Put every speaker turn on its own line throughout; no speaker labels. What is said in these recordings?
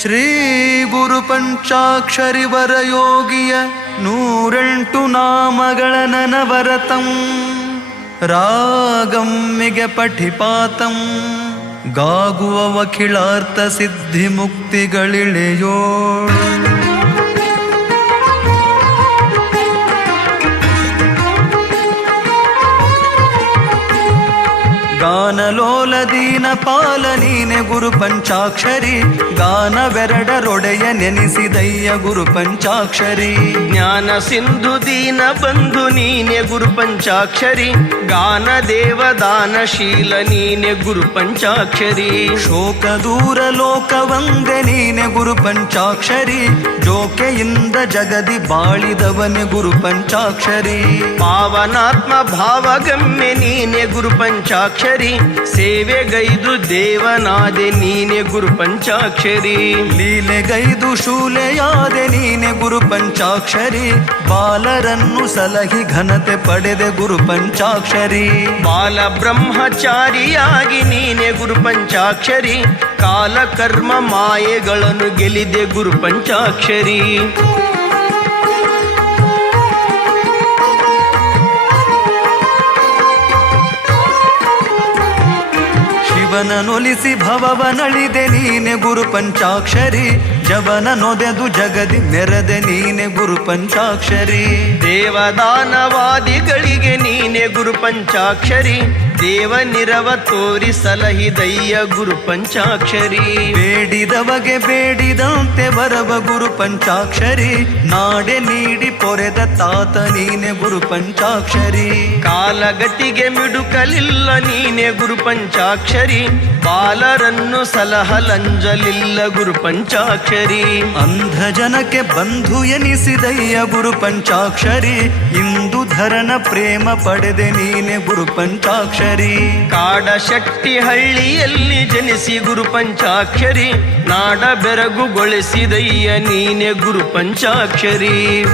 ಶ್ರೀ ಗುರು ಪಂಚಾಕ್ಷರಿ ವರಯೋಗಿಯ ನೂರೆಂಟು ನಾಮಗಳ ನನವರತಂ. ರಾಗಮ್ಮಿಗೆ ಪಠಿಪಾತಂ. ಗಾಗುವ ವಕಿಳಾರ್ಥ ಸಿದ್ಧಿ ಮುಕ್ತಿಗಳಿಳೆಯೋಳು ಗಾನಲೋಲ ದೀನ ಪಾಲ ನೀನೆ ಗುರು ಪಂಚಾಕ್ಷರಿ. ಗಾನವೆರಡರೊಡೆಯ ನೆನೆಸಿದಯ್ಯ ಗುರು ಪಂಚಾಕ್ಷರಿ.
ಜ್ಞಾನ ಸಿಂಧು ದೀನ ಬಂಧು ನೀನೆ ಗುರು ಪಂಚಾಕ್ಷರಿ. ಗಾನ ದೇವ ದಾನಶೀಲ ನೀನೆ ಗುರು ಪಂಚಾಕ್ಷರಿ.
ಶೋಕ ದೂರ ಲೋಕ ಒಂದೆ ನೀನೆ ಗುರು ಪಂಚಾಕ್ಷರಿ. ಜೋಕೆಯಿಂದ ಜಗದಿ ಬಾಳಿದವನೆ ಗುರು ಪಂಚಾಕ್ಷರಿ.
ಪಾವನಾತ್ಮ ಭಾವಗಮ್ಯ ನೀನೆ ಗುರು ಪಂಚಾಕ್ಷರಿ. ಸೇವೆಗೈದು ದೇವನಾದೆ ನೀನೆ ಗುರು ಪಂಚಾಕ್ಷರಿ.
ಲೀಲೆಗೈದು ಶೂಲೆಯಾದೆ ನೀನೆ ಗುರು ಪಂಚಾಕ್ಷರಿ. ಬಾಲರನ್ನು ಸಲಹಿ ಘನತೆ ಪಡೆದೆ ಗುರು ಪಂಚಾಕ್ಷರಿ.
ಬಾಲ ಬ್ರಹ್ಮಚಾರಿಯಾಗಿ ನೀನೆ ಗುರು ಪಂಚಾಕ್ಷರಿ. ಕಾಲ ಕರ್ಮ ಮಾಯೆಗಳನ್ನು ಗೆಲಿದೆ ಗುರು ಪಂಚಾಕ್ಷರಿ.
ಶಿವನ ನೊಲಿಸಿ ಭವವ ನಳಿದೆ ನೀನೆ ಗುರು ಪಂಚಾಕ್ಷರಿ. ಜವನ ನೊದೆದು ಜಗದಿ ಮೆರೆದೆ ನೀನೆ ಗುರು ಪಂಚಾಕ್ಷರಿ.
ದೇವದಾನವಾದಿಗಳಿಗೆ ನೀನೆ ಗುರು ಪಂಚಾಕ್ಷರಿ. ದೇವ ನಿರವ ತೋರಿ ಸಲಹಿದಯ್ಯ ಗುರು ಪಂಚಾಕ್ಷರಿ.
ಬೇಡಿದವಗೆ ಬೇಡಿದಂತೆ ಬರವ ಗುರು ಪಂಚಾಕ್ಷರಿ. ನಾಡೆ ನೀಡಿ ಪೊರೆದ ತಾತ ನೀನೆ ಗುರು ಪಂಚಾಕ್ಷರಿ.
ಕಾಲಗತಿಗೆ ಮಿಡುಕಲಿಲ್ಲ ನೀನೆ ಗುರು ಪಂಚಾಕ್ಷರಿ. ಬಾಲರನ್ನು ಸಲಹಲಂಜಲಿಲ್ಲ ಗುರು ಪಂಚಾಕ್ಷರಿ.
ಅಂಧ ಜನಕ್ಕೆ ಬಂಧು ಎನಿಸಿದಯ್ಯ ಗುರು ಪಂಚಾಕ್ಷರಿ. ಇಂದು ಧರನ ಪ್ರೇಮ ಪಡೆದೆ ನೀನೆ ಗುರು ಪಂಚಾಕ್ಷರಿ.
ಕಾಡ ಶಕ್ತಿ ಹಳ್ಳಿಯಲ್ಲಿ ಜನಿಸಿ ಗುರು ಪಂಚಾಕ್ಷರಿ. ನಾಡ ಬೆರಗುಗೊಳಿಸಿದಯ್ಯ ನೀನೆ ಗುರು ಪಂಚಾಕ್ಷರಿ.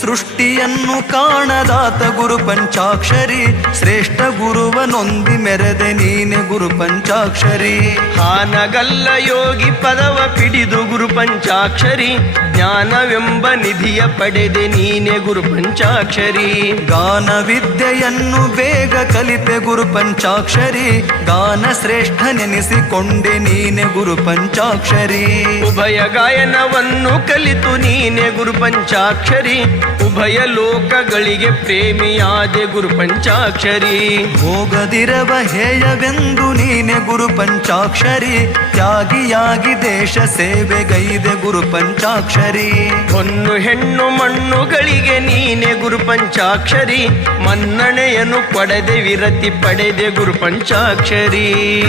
ಸೃಷ್ಟಿಯನ್ನು ಕಾಣದಾತ ಗುರು ಪಂಚಾಕ್ಷರಿ. ಶ್ರೇಷ್ಠ ಗುರುವನೊಂದಿ ಮೆರೆದೆ ನೀನೆ ಗುರು ಪಂಚಾಕ್ಷರಿ.
ಹಾನಗಲ್ಲ ಯೋಗಿ ಪದವ ಪಿಡಿದು ಗುರು ಪಂಚಾಕ್ಷರಿ. ಜ್ಞಾನವೆಂಬ ನಿಧಿಯ ಪಡೆದೆ ನೀನೆ ಗುರು ಪಂಚಾಕ್ಷರಿ.
ಗಾನ ವಿದ್ಯೆಯನ್ನು ಬೇಗ ಕಲಿತೆ ಗುರು ಪಂಚಾಕ್ಷರಿ. ಗಾನ ಶ್ರೇಷ್ಠ ನೆನೆಸಿಕೊಂಡೆ ನೀನೆ ಗುರು ಪಂಚಾಕ್ಷರಿ.
ಉಭಯ ಗಾಯನವನ್ನು ಕಲಿತು ನೀನೆ ಗುರು ಪಂಚಾಕ್ಷರಿ. ಉಭಯ ಲೋಕಗಳಿಗೆ ಪ್ರೇಮಿಯಾದೆ ಗುರು ಪಂಚಾಕ್ಷರಿ.
ಹೋಗದಿರವ ಹೇಯವೆಂದು ನೀನೆ ಗುರು ಪಂಚಾಕ್ಷರಿ. ತ್ಯಾಗಿಯಾಗಿ ದೇಶ ಸೇವೆಗೈದೆ ಗುರು ಪಂಚಾಕ್ಷರಿ.
ಹೊನ್ನು ಹೆಣ್ಣು ಮಣ್ಣುಗಳಿಗೆ ನೀನೆ ಗುರು ಪಂಚಾಕ್ಷರಿ. ಮನ್ನಣೆಯನ್ನು ಪಡೆದೆ ವಿರತಿ ಪಡೆದೆ ಗುರು ಪಂಚಾಕ್ಷರಿ.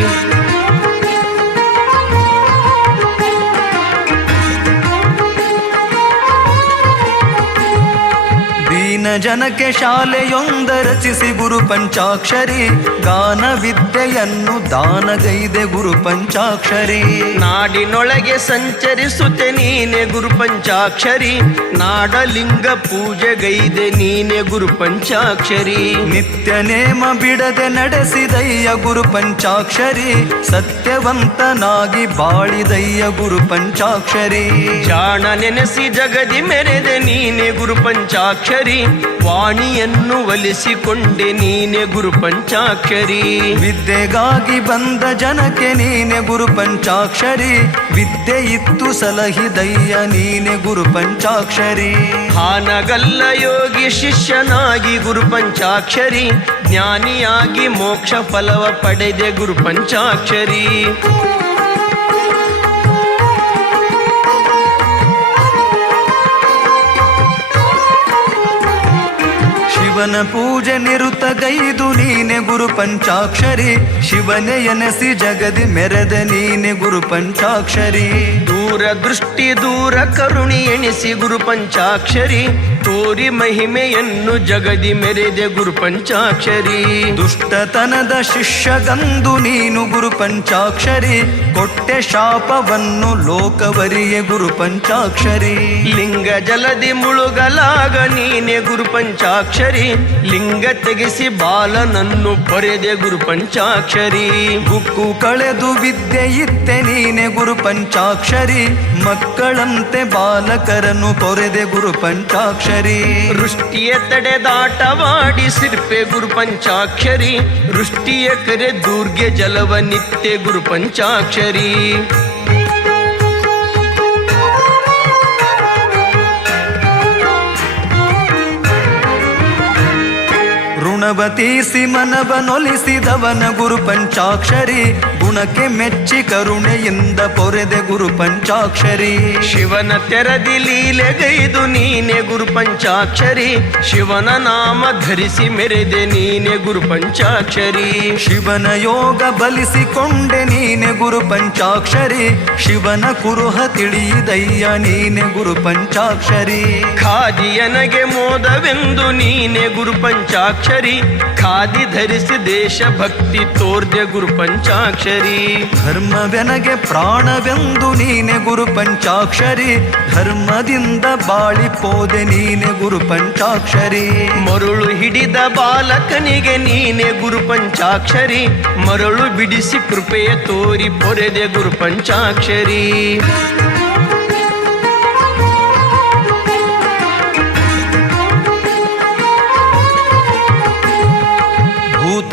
ದೀನ ಜನಕ್ಕೆ ಶಾಲೆಯೊಂದ ರಚಿಸಿ ಗುರು ಪಂಚಾಕ್ಷರಿ. ಗಾನ ವಿದ್ಯೆಯನ್ನು ದಾನಗೈದೆ ಗುರು ಪಂಚಾಕ್ಷರಿ.
ನಾಡಿನೊಳಗೆ ಸಂಚರಿಸುತ್ತೆ ನೀನೆ ಗುರು ಪಂಚಾಕ್ಷರಿ. ನಾಡಲಿಂಗ ಪೂಜೆಗೈದೆ ನೀನೆ ಗುರು ಪಂಚಾಕ್ಷರಿ.
ನಿತ್ಯ ನೇಮ ಬಿಡದೆ ನಡೆಸಿದಯ್ಯ ಗುರು ಪಂಚಾಕ್ಷರಿ. ಸತ್ಯವಂತನಾಗಿ ಬಾಳಿದಯ್ಯ ಗುರು ಪಂಚಾಕ್ಷರಿ.
ಜಾಣ ನೆನೆಸಿ ಜಗದಿ ಮೆರೆದೆ ನೀನೆ ಗುರು ಪಂಚಾಕ್ಷರಿ. ವಾಣಿಯನ್ನು ಒಲಿಸಿಕೊಂಡೆ ನೀನೆ ಗುರು ಪಂಚಾಕ್ಷರಿ.
ವಿದ್ಯೆಗಾಗಿ ಬಂದ ಜನಕ್ಕೆ ನೀನೆ ಗುರು ಪಂಚಾಕ್ಷರಿ. ವಿದ್ಯೆ ಇತ್ತು ಸಲಹಿದಯ್ಯ ನೀನೆ ಗುರು ಪಂಚಾಕ್ಷರಿ.
ಹಾನಗಲ್ಲ ಯೋಗಿ ಶಿಷ್ಯನಾಗಿ ಗುರು ಪಂಚಾಕ್ಷರಿ. ಜ್ಞಾನಿಯಾಗಿ ಮೋಕ್ಷ ಫಲವ ಪಡೆದೆ ಗುರು ಪಂಚಾಕ್ಷರಿ.
ಶಿವನ ಪೂಜೆ ನಿರುತ ಗೈದು ನೀನೆ ಗುರು ಪಂಚಾಕ್ಷರಿ. ಶಿವನೆ ಎನಸಿ ಜಗದಿ ಮೆರೆದ ನೀನೆ ಗುರು ಪಂಚಾಕ್ಷರಿ.
ದೂರ ದೃಷ್ಟಿ ದೂರ ಕರುಣಿ ಎಣಿಸಿ ಗುರು ಪಂಚಾಕ್ಷರಿ. ತೋರಿ ಮಹಿಮೆಯನ್ನು ಜಗದಿ ಮೆರೆದೆ ಗುರು ಪಂಚಾಕ್ಷರಿ.
ದುಷ್ಟತನದ ಶಿಷ್ಯಗಂದು ನೀನು ಗುರು ಪಂಚಾಕ್ಷರಿ. ಕೊಟ್ಟೆ ಶಾಪವನ್ನು ಲೋಕವರಿಯೇ ಗುರು ಪಂಚಾಕ್ಷರಿ.
ಲಿಂಗ ಜಲದಿ ಮುಳುಗಲಾಗ ನೀನೆ ಗುರು ಪಂಚಾಕ್ಷರಿ. ಲಿಂಗ ತೆಗೆಸಿ ಬಾಲನನ್ನು ಪೊರೆದೆ ಗುರು ಪಂಚಾಕ್ಷರಿ.
ಬುಕ್ಕು ಕಳೆದು ವಿದ್ಯೆ ಇತ್ತೆ ನೀನೆ ಗುರು ಪಂಚಾಕ್ಷರಿ. ಮಕ್ಕಳಂತೆ ಬಾಲಕರನ್ನು ತೊರೆದೆ ಗುರು ಪಂಚಾಕ್ಷರಿ.
ವೃಷ್ಟಿಯ ತಡೆದಾಟವಾಡಿ ಸಿರ್ಪೆ ಗುರು ಪಂಚಾಕ್ಷರಿ. ವೃಷ್ಟಿಯ ಕರೆ ದುರ್ಗೆ ಜಲವ ನಿತ್ಯ ಗುರು ಪಂಚಾಕ್ಷರಿ.
ಋಣವತೀಸಿ ಮನವನೊಲಿಸಿದವನ ಗುರು ಪಂಚಾಕ್ಷರಿ. ಗುಣಕ್ಕೆ ಮೆಚ್ಚಿ ಕರುಣೆಯಿಂದ ಪೊರೆದೆ ಗುರು ಪಂಚಾಕ್ಷರಿ.
ಶಿವನ ತೆರದಿ ಲೀಲೆಗೈದು ನೀನೆ ಗುರು ಪಂಚಾಕ್ಷರಿ. ಶಿವನ ನಾಮ ಧರಿಸಿ ಮೆರೆದೆ ನೀನೆ ಗುರು ಪಂಚಾಕ್ಷರಿ.
ಶಿವನ ಯೋಗ ಬಲಿಸಿಕೊಂಡೆ ನೀನೆ ಗುರು ಪಂಚಾಕ್ಷರಿ. ಶಿವನ ಕುರುಹ ತಿಳಿದಯ್ಯ ನೀನೆ ಗುರು ಪಂಚಾಕ್ಷರಿ.
ಖಾದಿಯನಗೆ ಮೋದವೆಂದು ನೀನೆ ಗುರು ಪಂಚಾಕ್ಷರಿ. ಖಾದಿ ಧರಿಸಿ ದೇಶ ಭಕ್ತಿ ತೋರ್ದೆ ಗುರು ಪಂಚಾಕ್ಷರಿ.
ಧರ್ಮವೆನಗೆ ಪ್ರಾಣವೆಂದು ನೀನೆ ಗುರು ಪಂಚಾಕ್ಷರಿ. ಧರ್ಮದಿಂದ ಬಾಳಿಪೋದೆ ನೀನೆ ಗುರು ಪಂಚಾಕ್ಷರಿ.
ಮರುಳು ಹಿಡಿದ ಬಾಲಕನಿಗೆ ನೀನೆ ಗುರು ಪಂಚಾಕ್ಷರಿ. ಮರಳು ಬಿಡಿಸಿ ಕೃಪೆಯ ತೋರಿ ಪೊರೆದೆ ಗುರು ಪಂಚಾಕ್ಷರಿ.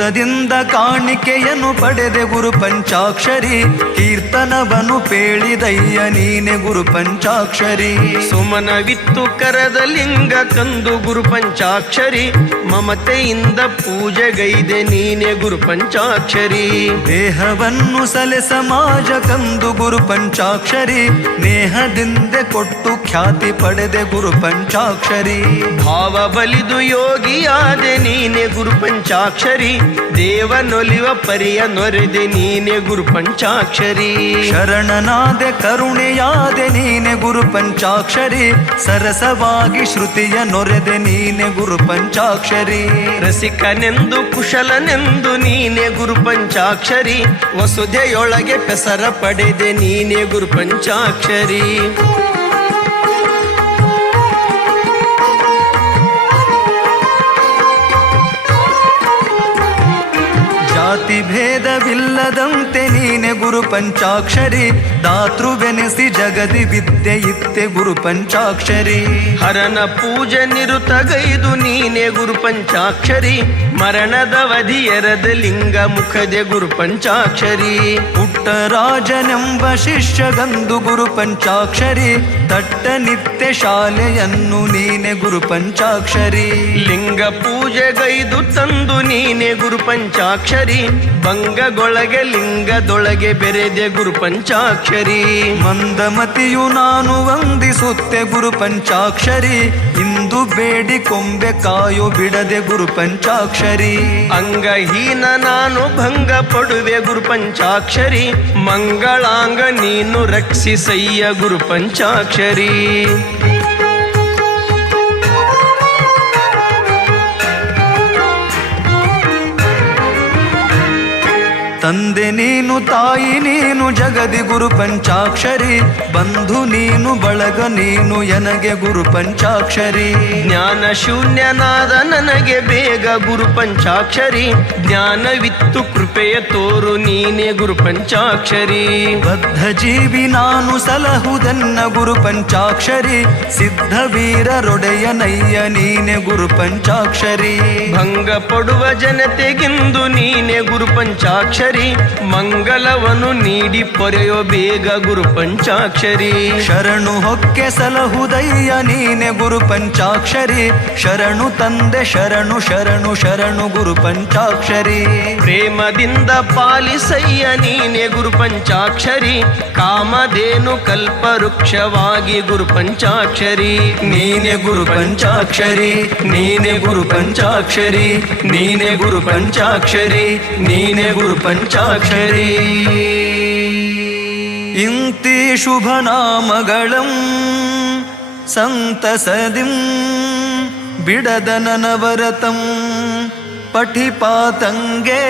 ಭೂತದಿಂದ ಕಾಣಿಕೆಯನ್ನು ಪಡೆದೆ ಗುರು ಪಂಚಾಕ್ಷರಿ. ಕೀರ್ತನವನು ಪೇಳಿದಯ್ಯ, ನೀನೆ ಗುರು ಪಂಚಾಕ್ಷರಿ.
ಸುಮನವಿತ್ತು ಕರದ ಲಿಂಗ ಕಂದು ಗುರು ಪಂಚಾಕ್ಷರಿ. ಮಮತೆಯಿಂದ ಪೂಜೆಗೈದೆ ನೀನೆ ಗುರು ಪಂಚಾಕ್ಷರಿ.
ದೇಹವನ್ನು ಸಲೆ ಸಮಾಜ ಕಂದು ಗುರು ಪಂಚಾಕ್ಷರಿ. ನೇಹದಿಂದ ಕೊಟ್ಟು ಖ್ಯಾತಿ ಪಡೆದೆ ಗುರು ಪಂಚಾಕ್ಷರಿ.
ಭಾವ ಬಲಿದು ಯೋಗಿಯಾದೆ ನೀನೆ ಗುರು ಪಂಚಾಕ್ಷರಿ. ದೇವನೊಲಿವ ಪರಿಯ ನೊರೆದೆ ನೀನೆ ಗುರು ಪಂಚಾಕ್ಷರಿ.
ಶರಣನಾದೆ ಕರುಣೆಯಾದೆ ನೀನೆ ಗುರು ಪಂಚಾಕ್ಷರಿ. ಸರಸವಾಗಿ ಶ್ರುತಿಯ ನೊರೆದೆ ನೀನೆ ಗುರು ಪಂಚಾಕ್ಷರಿ.
ರಸಿಕನೆಂದು ಕುಶಲನೆಂದು ನೀನೆ ಗುರು ಪಂಚಾಕ್ಷರಿ. ವಸುಧೆಯೊಳಗೆ ಪೆಸರ ಪಡೆದೆ ನೀನೆ ಗುರು ಪಂಚಾಕ್ಷರಿ.
ಜಾತಿ ಭೇದವಿಲ್ಲದಂತೆ ನೀನೆ ಗುರು ಪಂಚಾಕ್ಷರಿ. ದಾತೃವೆನಿಸಿ ಜಗದಿ ವಿದ್ಯೆ ಇತ್ತೆ ಗುರು ಪಂಚಾಕ್ಷರಿ.
ಹರನ ಪೂಜೆ ನಿರುತಗೈದು ನೀನೆ ಗುರು ಪಂಚಾಕ್ಷರಿ. ಮರಣದವಧಿ ಎರದ ಲಿಂಗ ಮುಖದೆ ಗುರು ಪಂಚಾಕ್ಷರಿ.
ಪುಟ್ಟರಾಜನೆಂಬ ಶಿಷ್ಯಗಂದು ಗುರು ಪಂಚಾಕ್ಷರಿ. ತಟ್ಟ ನಿತ್ಯ ಶಾಲೆಯನ್ನು ನೀನೆ ಗುರು ಪಂಚಾಕ್ಷರಿ.
ಲಿಂಗ ಪೂಜೆಗೈದು ತಂದು ನೀನೆ ಗುರು ಪಂಚಾಕ್ಷರಿ. ಭಂಗಗೊಳಗೆ ಲಿಂಗದೊಳಗೆ ಬೆರೆದೆ ಗುರು ಪಂಚಾಕ್ಷರಿ.
ಮಂದಮತಿಯು ನಾನು ವಂದಿಸುತ್ತೆ ಗುರು ಪಂಚಾಕ್ಷರಿ. ಇಂದು ಬೇಡಿ ಕೊಂಬೆ ಕಾಯೋ ಬಿಡದೆ ಗುರು ಪಂಚಾಕ್ಷರಿ.
ಅಂಗಹೀನ ನಾನು ಭಂಗ ಪಡುವೆ ಗುರು ಪಂಚಾಕ್ಷರಿ ಮಂಗಳಾಂಗ ನೀನು ರಕ್ಷಿಸಯ್ಯ ಗುರು ಪಂಚಾಕ್ಷರಿ
ತಂದೆ ನೀನು, ತಾಯಿ ನೀನು, ಜಗದಿ ಗುರು ಪಂಚಾಕ್ಷರಿ. ಬಂಧು ನೀನು, ಬಳಗ ನೀನು, ಎನಗೆ ಗುರು ಪಂಚಾಕ್ಷರಿ.
ಜ್ಞಾನ ಶೂನ್ಯನಾದ ನನಗೆ ಬೇಗ ಗುರು ಪಂಚಾಕ್ಷರಿ. ಜ್ಞಾನವಿತ್ತು ಕೃಪೆಯ ತೋರು ನೀನೆ ಗುರು ಪಂಚಾಕ್ಷರಿ.
ಬದ್ಧ ಜೀವಿ ನಾನು ಸಲಹುದನ್ನ ಗುರು ಪಂಚಾಕ್ಷರಿ. ಸಿದ್ಧ ವೀರರೊಡೆಯನಯ್ಯ ನೀನೆ ಗುರು ಪಂಚಾಕ್ಷರಿ.
ಭಂಗ ಪಡುವ ಜನತೆಗೆಂದು ನೀನೆ ಗುರು ಪಂಚಾಕ್ಷರಿ. ಮಂಗಲವನ್ನು ನೀಡಿ ಪೊರೆಯೋ ಬೇಗ ಗುರು ಪಂಚಾಕ್ಷರಿ.
ಶರಣು ಹೊಕ್ಕೆ ಸಲಹುದಯ್ಯ ನೀನೆ ಗುರು ಪಂಚಾಕ್ಷರಿ. ಶರಣು ತಂದೆ ಶರಣು ಶರಣು ಶರಣು ಗುರು ಪಂಚಾಕ್ಷರಿ.
ಪ್ರೇಮದಿಂದ ಪಾಲಿಸಯ್ಯ ನೀನೆ ಗುರು ಪಂಚಾಕ್ಷರಿ. ಕಾಮಧೇನು ಕಲ್ಪವೃಕ್ಷವಾಗಿ ಗುರು ಪಂಚಾಕ್ಷರಿ.
ನೀನೆ ಗುರು ಪಂಚಾಕ್ಷರಿ ನೀನೆ ಗುರು ಪಂಚಾಕ್ಷರಿ ನೀನೆ ಗುರು ಪಂಚಾಕ್ಷರಿ ನೀನೆ ಗುರು ಪಂಚಾಕ್ಷರಿ. ಇಂತಿ ಶುಭನಾಮಗಳಂ ಸಂತಸದಿಂ ಬಿಡದ ನನವರತಂ ಪಠಿಪಾತಂಗೆ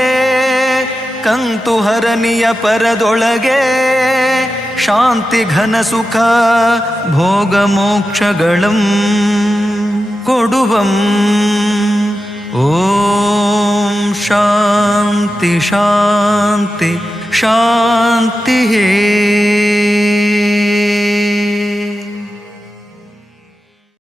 ಕಂತು ಹರನಿಯ ಪರದೊಳಗೆ ಶಾಂತಿ ಘನ ಸುಖ ಭೋಗ ಮೋಕ್ಷಗಳಂ ಕೊಡುವಂ ಓಂ ಶಾಂತಿ ಶಾಂತಿ शान्तिः